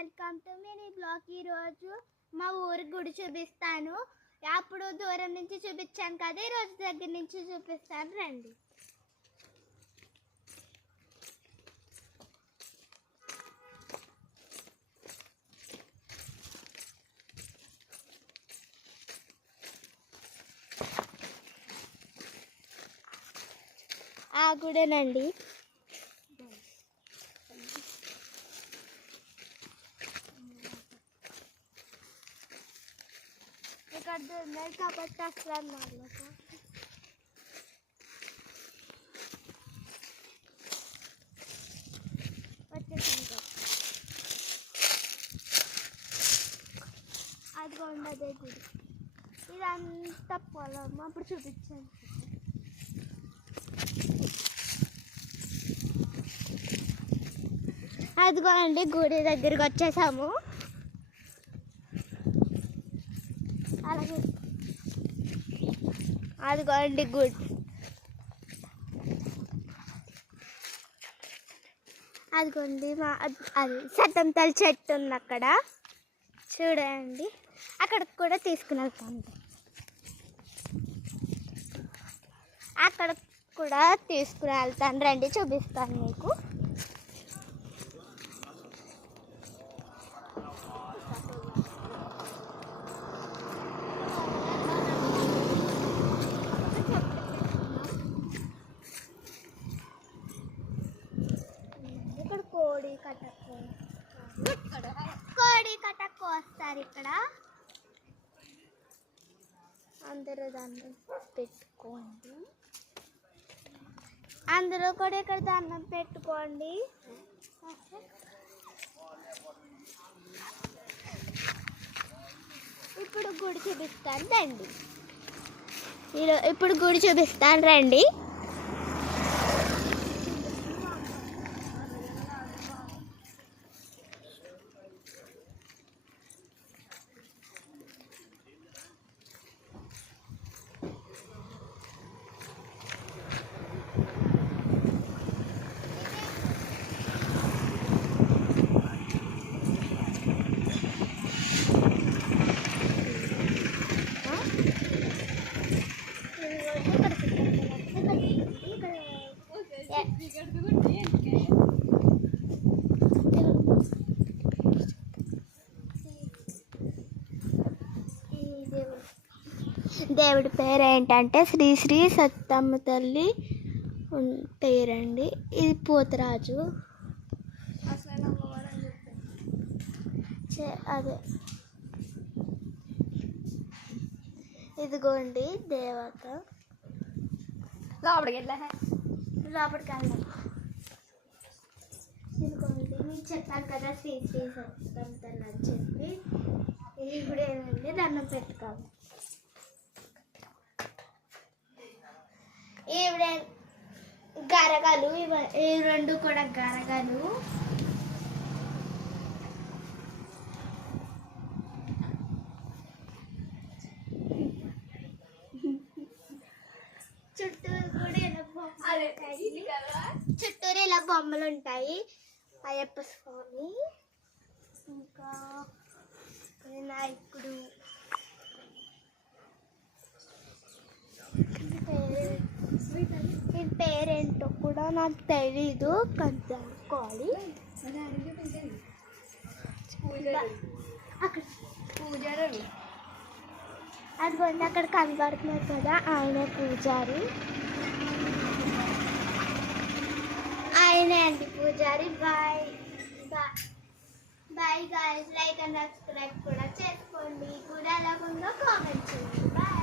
Welcome to mini blog. ఈరోజు మా ఊరి గుడి చూపిస్తాను. అప్పుడు దూరం నుంచి చూపించాను కదా, ఈరోజు దగ్గర నుంచి చూపిస్తాను, రండి. ఆ గుడేనండి. ఇక్కడ ఉన్నాయి కాబట్టి అసలు అన్నమాట వచ్చేసింది. అదిగో ఉండదే గుడి. ఇదంతా పొలం. అప్పుడు చూపించాను. అదిగో అండి, గుడి దగ్గరికి వచ్చేసాము. అలాగే అదిగో అండి గుడి. అదిగోండి అది సతంతల చెట్టు ఉంది అక్కడ, చూడండి. అక్కడికి కూడా తీసుకుని వెళ్తాను. అక్కడ కూడా తీసుకుని వెళ్తాను, రండి, చూపిస్తాను మీకు. కోడి కటకు వస్తారు ఇక్కడ. అందరూ దండం పెట్టుకోండి. అందరూ కూడా ఇక్కడ దండం పెట్టుకోండి. ఇప్పుడు గుడి చూపిస్తాను రండి. ఇప్పుడు గుడి చూపిస్తాను రండి. దేవుడి పేరు ఏంటంటే శ్రీ శ్రీ సత్తమ్మ తల్లి పేరండి. ఇది పోతరాజు. అదే ఇదిగోండి దేవత. లోపలికి వెళ్ళాం. ఇదిగోండి, మీకు చెప్పాను కదా శ్రీ శ్రీ సత్తమ్మ తల్లి అని చెప్పి. ఇప్పుడు ఏమండి దండం పెట్టుకోవాలి. ఈవిడ గరగలు, ఈ రెండు కూడా గరగలు. చుట్టూరు ఇలా బొమ్మలు ఉంటాయి. అయ్యప్ప స్వామి, ఇంకా వినాయకుడు. దీని పేరేంటో కూడా నాకు తెలీదు, కనుక్కోవాలి. అక్కడ పూజారి అదిగోండి, అక్కడ కనబడుతున్నారు కదా, ఆయనే పూజారి. ఆయనే అండి పూజారి. Bye bye guys. Like and subscribe కూడా చేసుకోండి. కూడా ఎలా ఉందో కామెంట్ చేయండి. బాయ్.